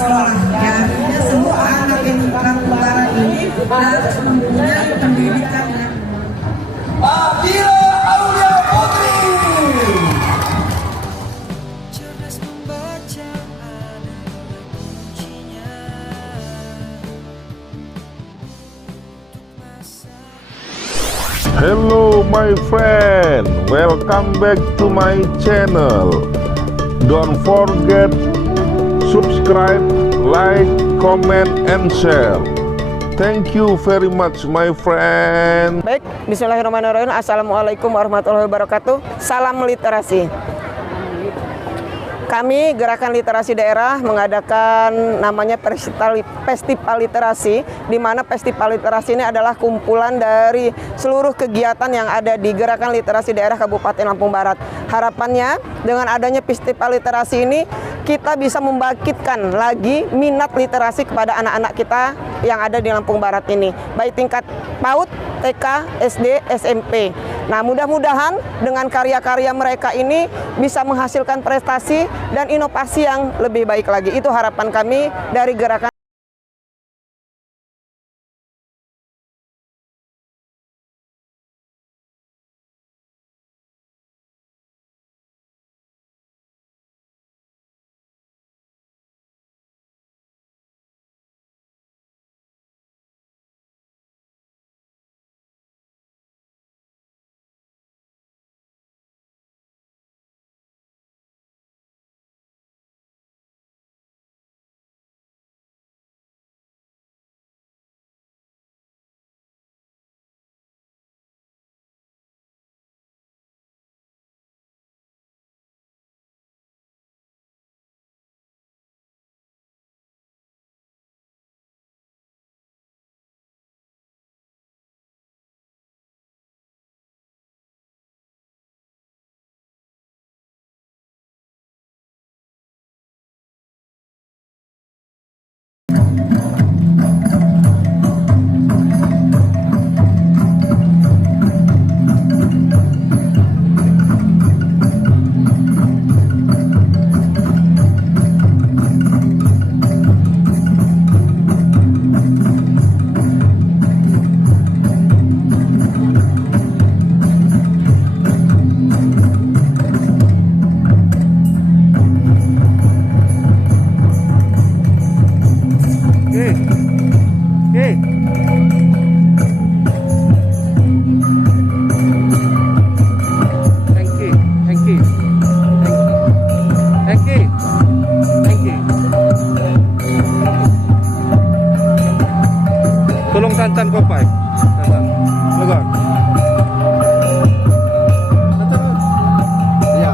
sekolah. Ya, artinya semua anak yang Lampung Barat ini harus mempunyai pendidikan yang Adila Aulia Putri. Hello my friend, welcome back to my channel. Don't forget subscribe, like, comment, and share. Thank you very much my friend. Baik, bismillahirrahmanirrahim. Assalamualaikum warahmatullahi wabarakatuh. Salam literasi. Kami Gerakan Literasi Daerah mengadakan namanya Festival Literasi, di mana Festival Literasi ini adalah kumpulan dari seluruh kegiatan yang ada di Gerakan Literasi Daerah Kabupaten Lampung Barat. Harapannya dengan adanya Festival Literasi ini kita bisa membangkitkan lagi minat literasi kepada anak-anak kita yang ada di Lampung Barat ini, baik tingkat PAUD, TK, SD, SMP. Nah, mudah-mudahan dengan karya-karya mereka ini bisa menghasilkan prestasi dan inovasi yang lebih baik lagi. Itu harapan kami dari Gerakan. Tolong santan kopai. Santan. Legar. Iya.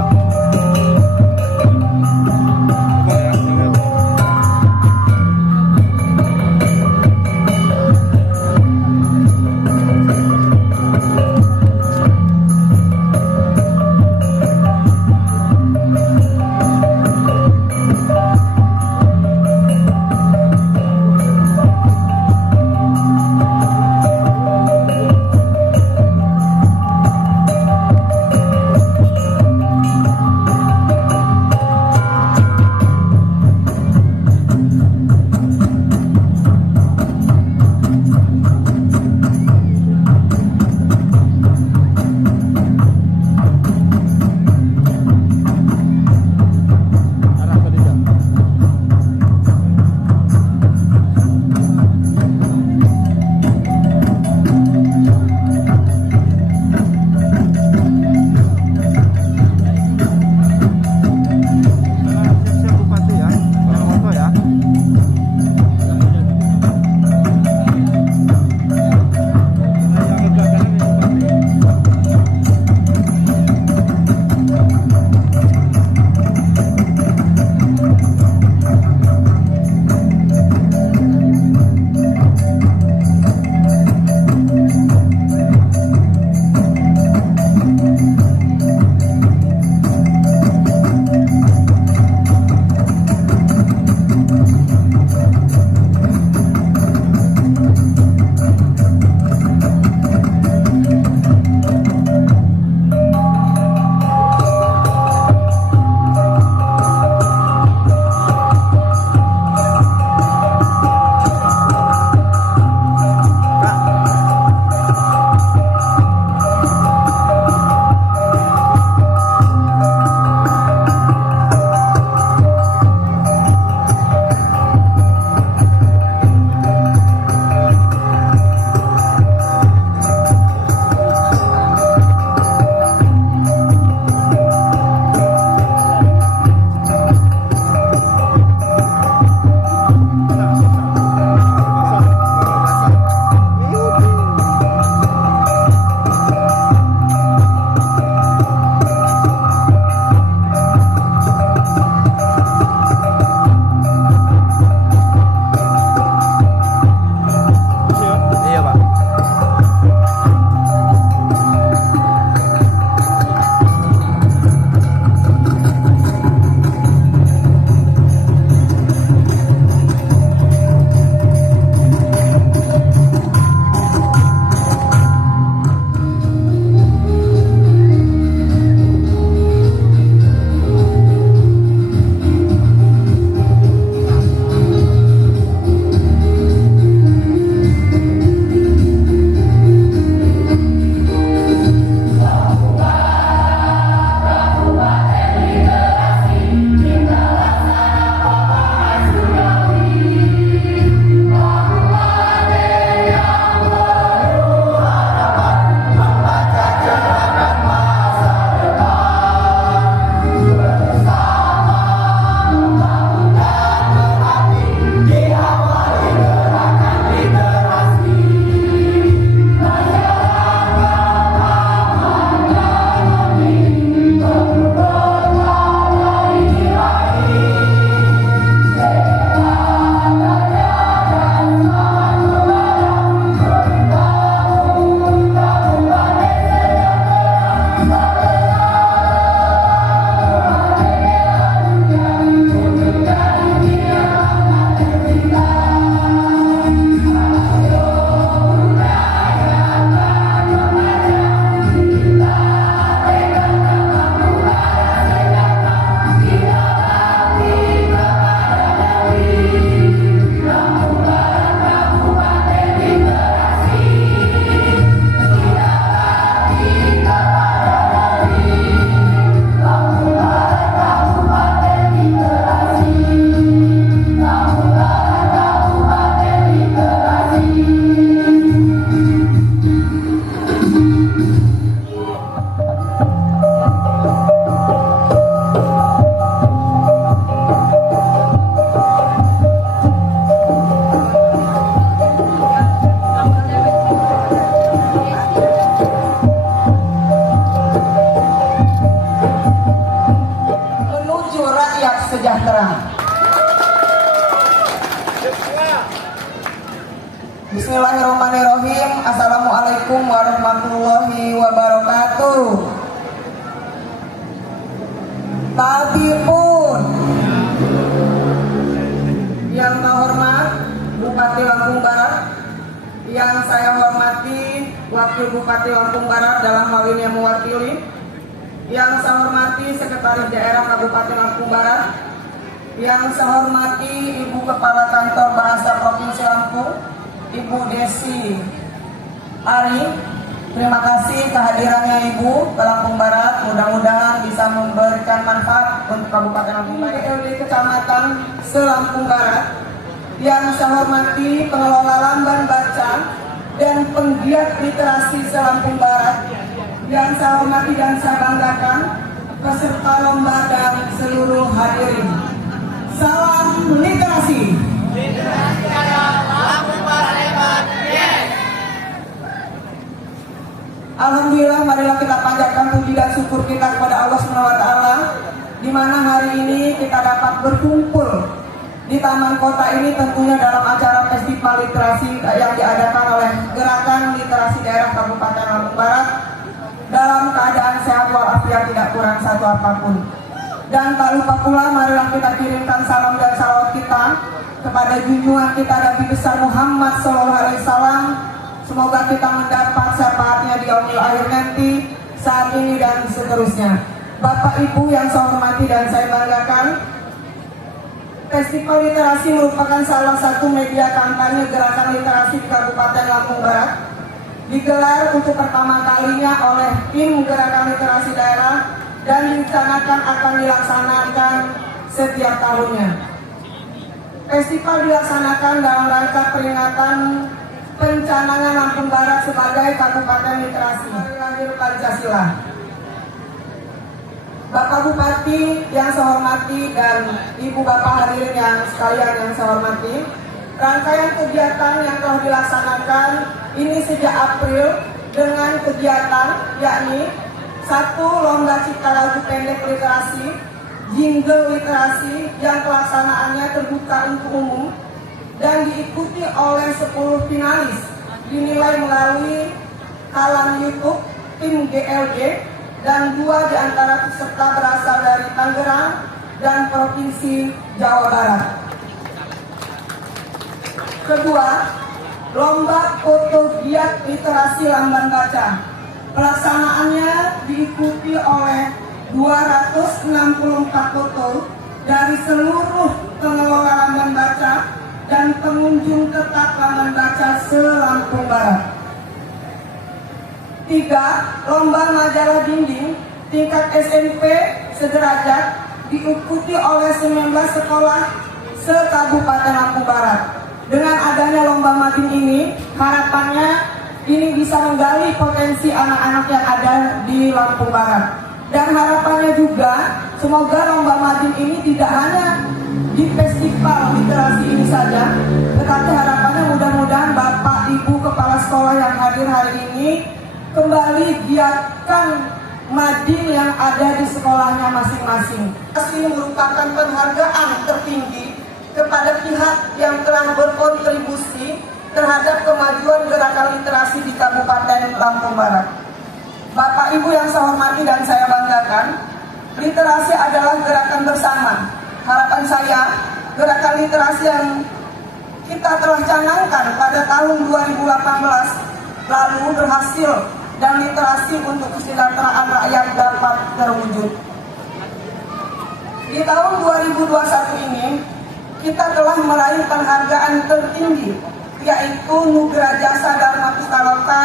Bismillahirrahmanirrahim. Assalamualaikum warahmatullahi wabarakatuh. Tabipun yang terhormat Bupati Lampung Barat, yang saya hormati Wakil Bupati Lampung Barat dalam hal ini yang mewakili, yang saya hormati Sekretaris Daerah Kabupaten Lampung Barat, yang saya hormati Ibu Kepala Kantor Bahasa Provinsi Lampung, Ibu Desi Ari. Terima kasih kehadirannya Ibu ke Lampung Barat. Mudah-mudahan bisa memberikan manfaat untuk Kabupaten Lampung Barat. LD Kecamatan se-Lampung Barat, yang saya hormati pengelola Lamban Baca dan penggiat literasi se-Lampung Barat, yang saya hormati dan saya banggakan peserta lomba dan seluruh hadirin. Salam literasi. Alhamdulillah, marilah kita panjatkan puji dan syukur kita kepada Allah SWT, di mana hari ini kita dapat berkumpul di Taman Kota ini, tentunya dalam acara festival literasi yang diadakan oleh Gerakan Literasi Daerah Kabupaten Lampung Barat, dalam keadaan sehat walafiat, tidak kurang satu apapun. Dan tak lupa pula, marilah kita kirimkan salam dan salawat kita kepada junjungan kita Nabi besar Muhammad SAW. Semoga kita mendapat syafaatnya di yaumil akhir nanti, saat ini dan seterusnya. Bapak Ibu yang saya hormati dan saya banggakan, Festival Literasi merupakan salah satu media kampanye gerakan literasi di Kabupaten Lampung Barat, digelar untuk pertama kalinya oleh tim Gerakan Literasi Daerah dan direncanakan akan dilaksanakan setiap tahunnya. Festival dilaksanakan dalam rangka peringatan pencanangan Lampung Barat sebagai Kabupaten Literasi. Hari lahir Pancasila. Bapak Bupati yang saya hormati dan Ibu Bapak hadirin yang sekalian yang saya hormati, rangkaian kegiatan yang telah dilaksanakan ini sejak April dengan kegiatan yakni 1. Lomba cipta lagu pendek literasi, jingle literasi yang pelaksanaannya terbuka untuk umum dan diikuti oleh 10 finalis, dinilai melalui talan YouTube tim GLG, dan 2 di antara peserta berasal dari Tangerang dan Provinsi Jawa Barat. Kedua, lomba foto giat literasi Lamban Baca. Pelaksanaannya diikuti oleh 264 foto dari seluruh pengelola Lamban Baca dan pengunjung tetap Lamban Baca se-Lampung Barat. 3. Lomba majalah dinding tingkat SMP sederajat diikuti oleh 19 sekolah se-Kabupaten Lampung Barat. Dengan adanya lomba mading ini, harapannya ini bisa menggali potensi anak-anak yang ada di Lampung Barat. Dan harapannya juga, semoga lomba mading ini tidak hanya di festival literasi ini saja, tetapi harapannya mudah-mudahan Bapak Ibu Kepala Sekolah yang hadir hari ini kembali giatkan mading yang ada di sekolahnya masing-masing. Ini merupakan penghargaan tertinggi kepada pihak yang telah berkontribusi terhadap kemajuan gerakan literasi di Kabupaten Lampung Barat. Bapak Ibu yang saya hormati dan saya banggakan, literasi adalah gerakan bersama. Harapan saya, gerakan literasi yang kita telah canangkan pada tahun 2018 lalu berhasil, dan literasi untuk kesejahteraan rakyat dapat terwujud. Di tahun 2021 ini, kita telah meraih penghargaan tertinggi, yaitu Nugra Jasa Dharma Pustaloka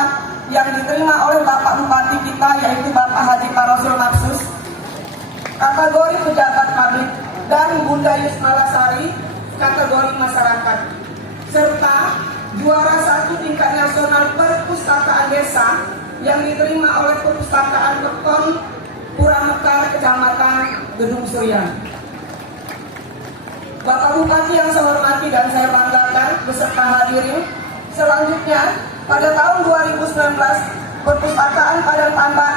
yang diterima oleh Bapak Bupati kita, yaitu Bapak Haji Parosul Maksus, kategori pejabat publik, dan Bunda Yusmalasari, kategori masyarakat, serta juara 1 tingkat nasional perpustakaan desa yang diterima oleh Perpustakaan Weton Pura Mekar, Kecamatan Gedung Surya. Bapak Bupati yang saya hormati dan saya banggakan beserta hadirin, selanjutnya pada tahun 2019 Perpustakaan Padang Tambak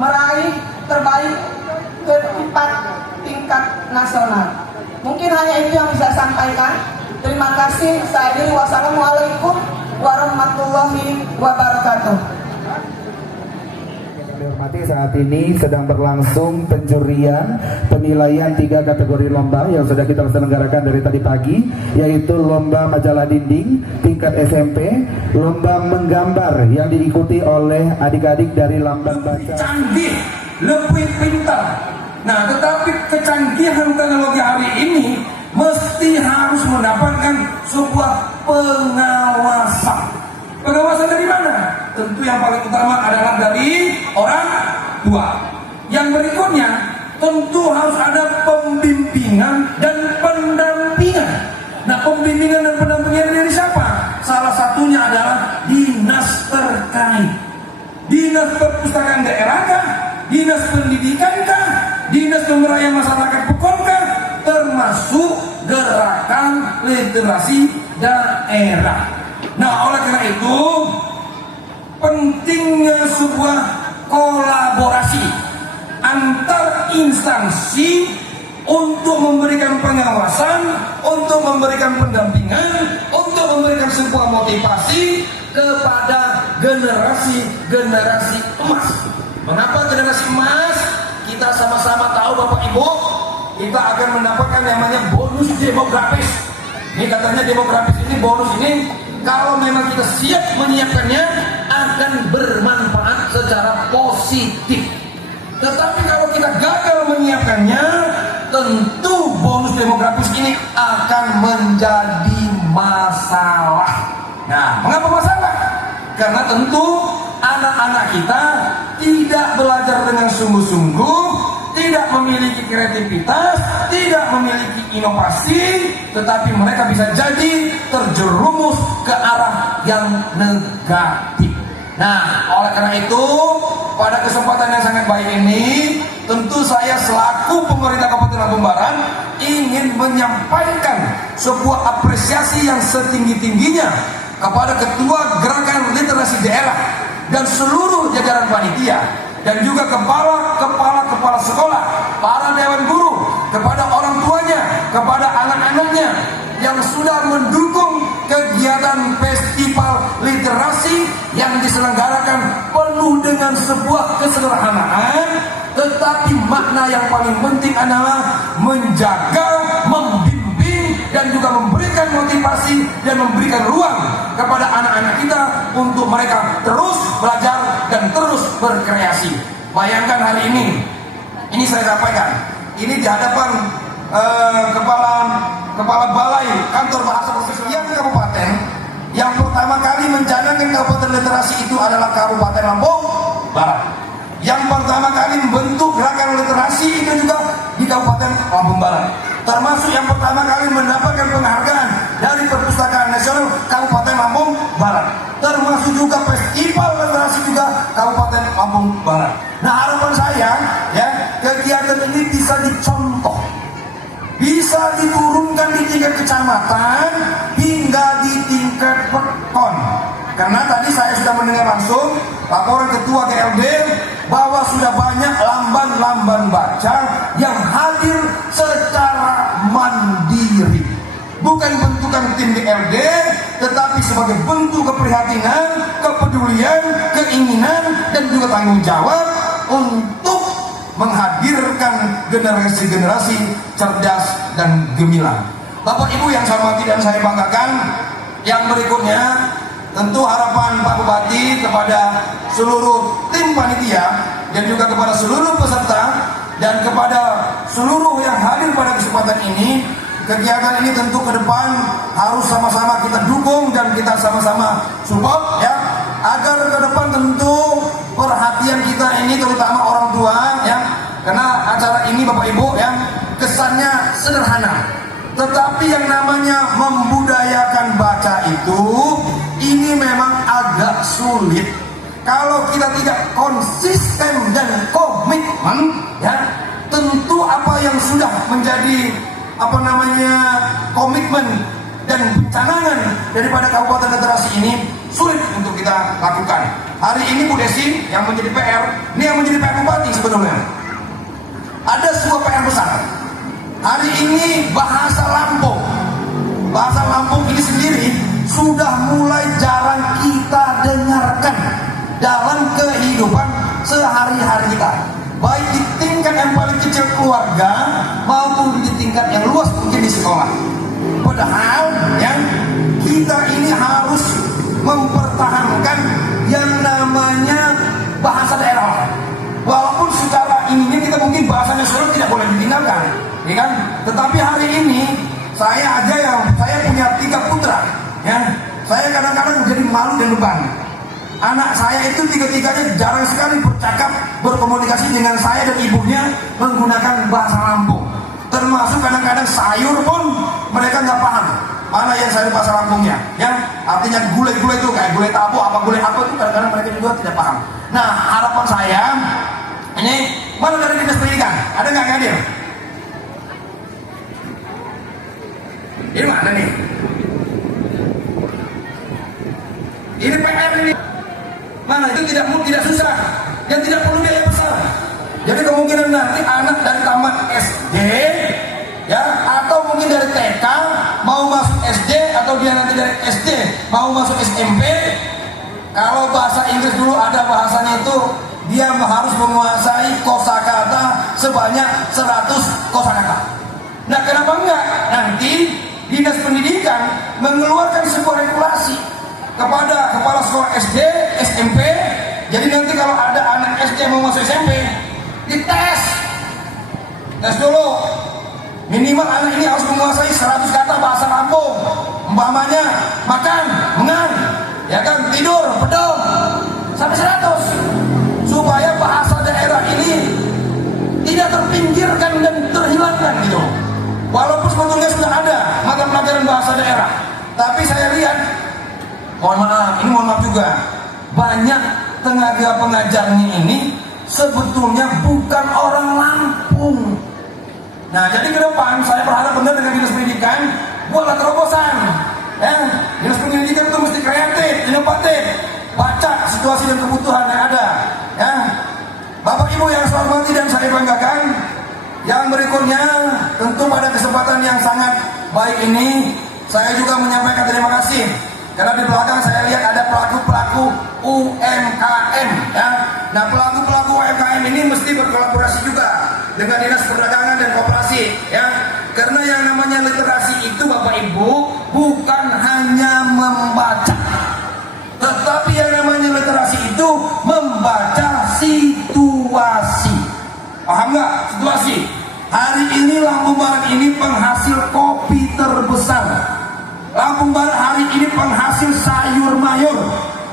meraih terbaik ke-4 tingkat nasional. Mungkin hanya itu yang bisa saya sampaikan. Terima kasih. Saya akhiri. Wassalamualaikum warahmatullahi wabarakatuh. Hormati, saat ini sedang berlangsung penjurian penilaian 3 kategori lomba yang sudah kita selenggarakan dari tadi pagi, yaitu lomba majalah dinding tingkat SMP, lomba menggambar yang diikuti oleh adik-adik dari Lamban Baca. Canggih, lebih pintar. Nah, tetapi kecanggihan teknologi hari ini mesti harus mendapatkan sebuah pengawasan. Pengawasan dari mana? Tentu yang paling utama adalah dari orang tua. Yang berikutnya tentu harus ada pembimbingan dan pendampingan. Nah, pembimbingan dan pendampingan dari siapa? Salah satunya adalah dinas terkait. Dinas perpustakaan daerah kah? Dinas pendidikan kah? Dinas pemberdayaan masyarakat Pekon kah? Termasuk gerakan literasi daerah. Nah, oleh karena itu pentingnya sebuah kolaborasi antar instansi untuk memberikan pengawasan, untuk memberikan pendampingan, untuk memberikan sebuah motivasi kepada generasi emas. Mengapa generasi emas? Kita sama-sama tahu Bapak Ibu, kita akan mendapatkan yang namanya bonus demografis. Ini katanya demografis ini, bonus ini kalau memang kita siap menyiapkannya akan bermanfaat secara positif. Tetapi kalau kita gagal menyiapkannya, tentu bonus demografis ini akan menjadi masalah. Nah, mengapa masalah? Karena tentu anak-anak kita tidak belajar dengan sungguh-sungguh, tidak memiliki kreativitas, tidak memiliki inovasi, tetapi mereka bisa jadi terjerumus ke arah yang negatif. Nah, oleh karena itu, pada kesempatan yang sangat baik ini, tentu saya selaku pemerintah Kabupaten Lampung Barat ingin menyampaikan sebuah apresiasi yang setinggi-tingginya kepada Ketua Gerakan Literasi Daerah dan seluruh jajaran panitia, dan juga kepala sekolah, para dewan guru, kepada orang tuanya, kepada anak-anaknya yang sudah mendukung kegiatan festival literasi yang diselenggarakan penuh dengan sebuah kesederhanaan, tetapi makna yang paling penting adalah menjaga, membimbing, dan juga memberikan motivasi dan memberikan ruang kepada anak-anak kita untuk mereka terus belajar dan terus berkreasi. Bayangkan hari ini saya sampaikan, ini di hadapan kepala balai kantor bahasa sekian kabupaten yang pertama kali mencanangkan kabupaten literasi itu adalah Kabupaten Lampung Barat. Yang pertama kali membentuk gerakan literasi itu juga di Kabupaten Lampung Barat. Termasuk yang pertama kali mendapatkan penghargaan dari Perpustakaan Nasional Kabupaten Lampung Barat. Termasuk juga festival literasi juga Kabupaten Lampung Barat. Nah, harapan saya ya, kegiatan ini bisa dicontoh, bisa diturunkan di tingkat kecamatan hingga di tingkat Pekon. Karena tadi saya sudah mendengar langsung laporan Ketua GLD bahwa sudah banyak lamban-lamban baca yang hadir secara mandiri. Bukan bentukan tim GLD, tetapi sebagai bentuk keprihatinan, kepedulian, keinginan, dan juga tanggung jawab untuk menghadirkan generasi-generasi cerdas dan gemilang. Bapak Ibu yang saya hormati dan saya banggakan, yang berikutnya tentu harapan Pak Bupati kepada seluruh tim panitia dan juga kepada seluruh peserta dan kepada seluruh yang hadir pada kesempatan ini, kegiatan ini tentu ke depan harus sama-sama kita dukung dan kita sama-sama support ya, agar ke depan tentu perhatian kita ini terutama orang tua ya, karena acara ini Bapak Ibu ya kesannya sederhana, tetapi yang namanya membudayakan baca itu ini memang agak sulit kalau kita tidak konsisten dan komitmen ya. Tentu apa yang sudah menjadi komitmen dan canangan daripada Kabupaten Literasi ini sulit untuk kita lakukan. Hari ini Bu Desi yang menjadi PR, ini yang menjadi PR Bupati sebetulnya. Ada sebuah PR besar. Hari ini bahasa Lampung ini sendiri sudah sudah mulai jarang kita dengarkan dalam kehidupan sehari-hari kita, baik di tingkat yang paling kecil keluarga maupun di tingkat yang luas mungkin di sekolah. Padahal yang kita ini harus mempertahankan yang namanya bahasa daerah. Walaupun secara ininya kita mungkin bahasa nasional tidak boleh ditinggalkan, ya kan? Tetapi hari ini saya punya 3 putra, ya. Saya kadang-kadang jadi malu dan beban. Anak saya itu 3-tiganya jarang sekali bercakap, berkomunikasi dengan saya dan ibunya menggunakan bahasa Lampung. Termasuk kadang-kadang sayur pun mereka nggak paham mana yang sayur bahasa Lampungnya, ya. Artinya gulai-gulai itu kayak gulai tabu apa gulai apa itu kadang-kadang mereka juga tidak paham. Nah, harapan saya ini, mana dari dinas pendidikan? Ada nggak yang hadir? Ini mana nih? Ini PR ini. Mana itu tidak susah, yang tidak perlu biaya besar. Jadi kemungkinan nanti anak dari tamat SD, ya, atau mungkin dari TK mau masuk SD, atau dia nanti dari SD mau masuk SMP. Kalau bahasa Inggris dulu ada bahasanya itu, dia harus menguasai kosakata sebanyak 100 kosakata. Nah, kenapa enggak? Nanti dinas pendidikan mengeluarkan sebuah regulasi kepada kepala sekolah SD, SMP. Jadi nanti kalau ada anak SD mau masuk SMP, dites. Tes dulu. Minimal anak ini harus menguasai 100 kata bahasa Lampung. Umpamanya makan, mengan, ya kan, tidur, pedom, sampai 100. Supaya bahasa daerah ini tidak terpinggirkan dan terhilangkan gitu. Walaupun sebetulnya sudah ada mata pelajaran bahasa daerah, tapi saya lihat, mohon maaf juga, banyak tenaga pengajarnya ini sebetulnya bukan orang Lampung. Nah, jadi ke depan saya berharap benar dengan dinas pendidikan buatlah terobosan, ya. Dinas pendidikan itu mesti kreatif, inovatif, baca situasi dan kebutuhan yang ada, ya. Bapak Ibu yang saya hormati dan saya banggakan, yang berikutnya tentu pada kesempatan yang sangat baik ini saya juga menyampaikan terima kasih. Karena di belakang saya lihat ada pelaku-pelaku UMKM, ya. Nah, pelaku-pelaku UMKM ini mesti berkolaborasi juga dengan Dinas Perdagangan dan Koperasi, ya. Karena yang namanya literasi itu Bapak Ibu bukan hanya membaca, tetapi yang namanya literasi itu membaca situasi. Paham nggak situasi? Hari ini Lampung Barat ini penghasil kopi terbesar. Lampung Barat hari ini penghasil sayur mayur.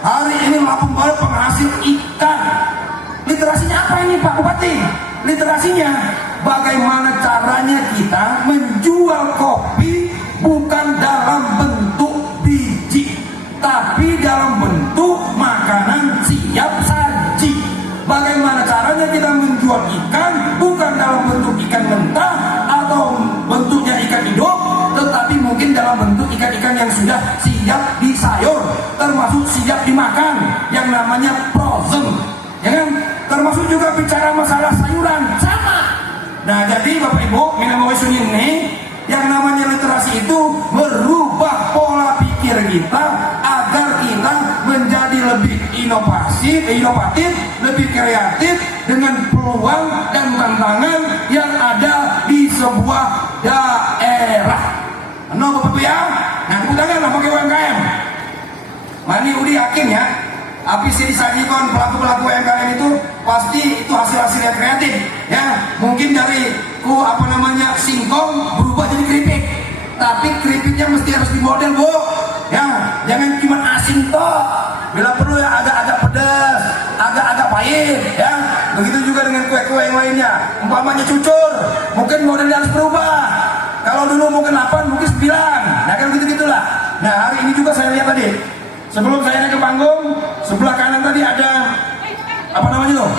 Hari ini Lampung Barat penghasil ikan. Literasinya apa ini Pak Bupati? Literasinya bagaimana caranya kita menjual kopi bukan dalam bentuk biji, tapi dalam bentuk makanan siap saji. Bagaimana caranya kita menjual ikan bukan dalam bentuk ikan mentah atau bentuknya ikan hidup, tetapi mungkin dalam bentuk ikan-ikan yang sudah siap disayur, termasuk siap dimakan, yang namanya frozen, ya kan? Termasuk juga bicara masalah sayuran, sama. Nah, jadi Bapak Ibu, Minamawisun ini, yang namanya literasi itu merubah pola pikir kita agar kita menjadi lebih inovatif, lebih kreatif dengan peluang dan tantangan yang ada di sebuah daerah. Nah, Bapak Ibu ya, nah tepuk tangan lah pakai UMKM. Mani Udi yakin ya, habis disajikan pelaku-pelaku UMKM itu pasti itu hasil-hasilnya kreatif, ya. Mungkin dari singkong berubah jadi keripik, tapi keripiknya mesti harus dimodel, Bu, ya. Jangan cuma asin toh, bila perlu ya agak-agak pedas, agak-agak pahit, ya. Begitu juga dengan kue-kue yang lainnya, umpamanya cucur, mungkin modelnya harus berubah. Kalau dulu mungkin 8, mungkin 9, nah kan gitu-gitulah. Nah, hari ini juga saya lihat tadi, sebelum saya naik ke panggung, sebelah kanan tadi ada apa namanya tuh?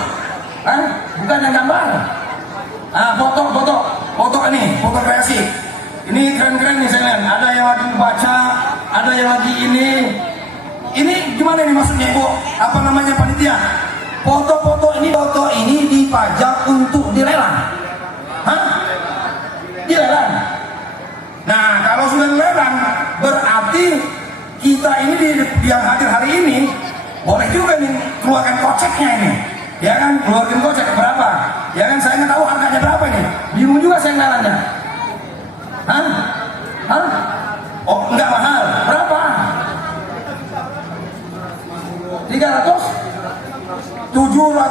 Bukan yang gambar. Foto ini, foto kreasi. Ini keren-keren nih saya lihat. Ada yang lagi baca, ada yang lagi ini. Ini gimana nih maksudnya, Bu? Apa namanya panitia? Foto ini dipajang untuk dilelang. Dilelang. Nah, kalau sudah dilelang berarti kita ini di yang hadir hari ini boleh juga nih keluarkan koceknya ini, ya kan, keluarkan kocek berapa, ya kan, saya nggak tahu harganya berapa ini, bingung juga saya ngalanya. Hah? Oh, nggak mahal, berapa? 300? 720?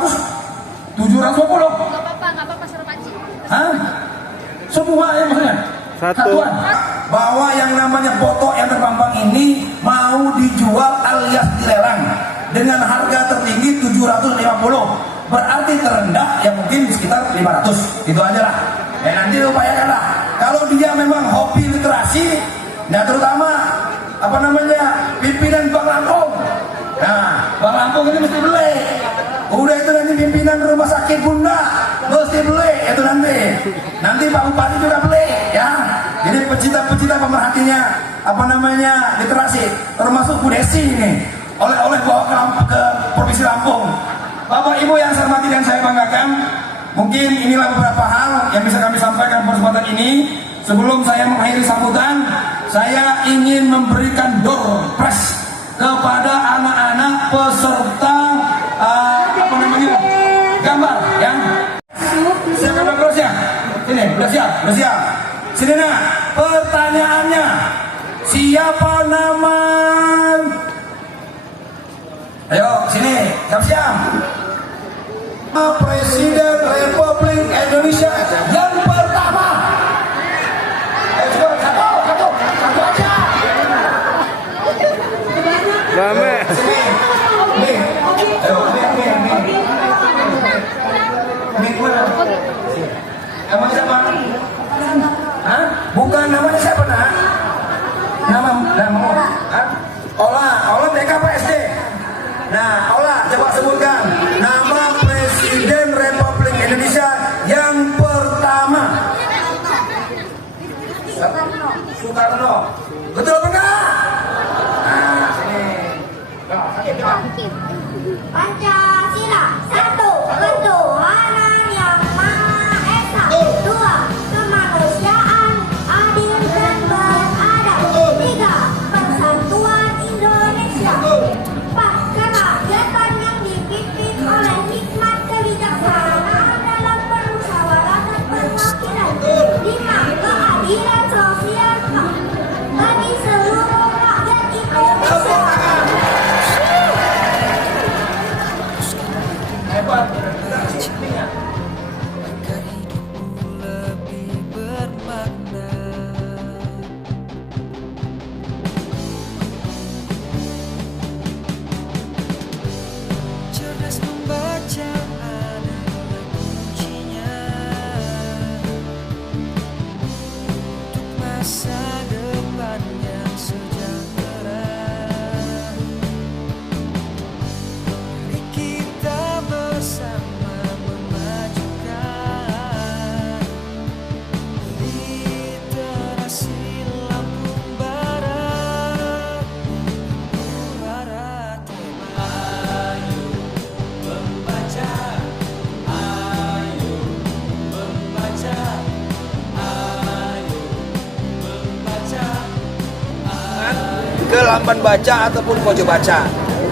Nggak apa-apa, suruh panci. Hah? Semua ya maksudnya? Satu. Satuan. Bahwa yang namanya foto yang terpampang ini mau dijual alias dilelang dengan harga tertinggi 750. Berarti terendah yang mungkin sekitar 500. Itu aja lah. Nanti upayakanlah. Kalau dia memang hobi literasi, nah terutama apa namanya pimpinan Bang Lampung. Nah, Bang Lampung ini mesti beli. Udah itu nanti pimpinan rumah sakit Bunda mesti beli itu nanti Pak Bupati juga beli ya. Jadi pecinta pemerhatinya apa namanya literasi termasuk Bu Desi ini oleh bawa ke Provinsi Lampung. Bapak Ibu yang saya hormati dan saya banggakan, mungkin inilah beberapa hal yang bisa kami sampaikan pada kesempatan ini. Sebelum saya mengakhiri sambutan, saya ingin memberikan door prize kepada anak-anak peserta gambar yang siapkan bagusnya. Sini, udah siap. Sini nak, pertanyaannya siapa nama? Ayo sini, siap. Presiden Republik Indonesia yang pertama. Ayo coba satu aja. Rame. Sini. Nih. Ayo, nih. Namanya siapa? Hah? Bukan namanya siapa nak? Nama Ola TK apa SD? Nah, Ola coba sebutkan nama Presiden Republik Indonesia yang pertama. Soekarno. Betul apa enggak? Nah, sini. Pancasila, 1. Ketuhanan yang Maha Esa. 2. Kemanusiaan adil dan beradab. 3. Persatuan Indonesia. 4. Kerakyatan yang dipimpin oleh hikmat kebijaksanaan dalam permusyawaratan perwakilan. 5. Keadilan sosial bagi seluruh rakyat Indonesia. Hebat. Cerdas membaca adalah kuncinya untuk masa depan yang sejahtera. Mari kita bersama memajukan literasi Lampung Barat. Barat ayo membaca, ayo membaca, ayo membaca. Ke Lamban Baca ataupun Pojok Baca.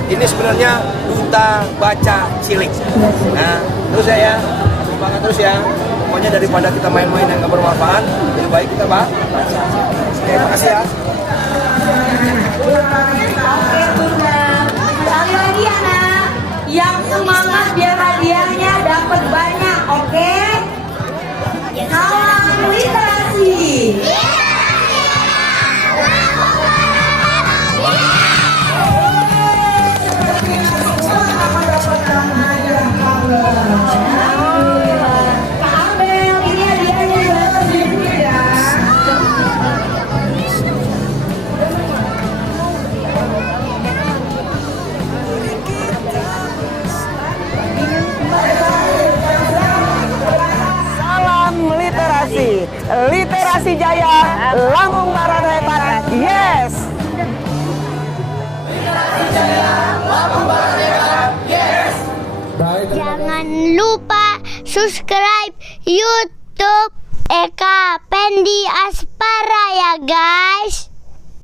Ini sebenarnya duta baca cilik. Nah, terus ya, semangat terus ya. Pokoknya daripada kita main-main yang gak bermanfaat, lebih baik kita baca. Oke, makasih ya. Oke Bunda, sekali lagi ya nak, yang semangat biar hadiahnya dapat banyak, oke? Salam literasi. Kak Abel, ini hadiahnya ya. Salam literasi, literasi jaya, Lampung Barat hebat, yes. Jangan lupa subscribe YouTube Eka Pendi Aspara ya guys.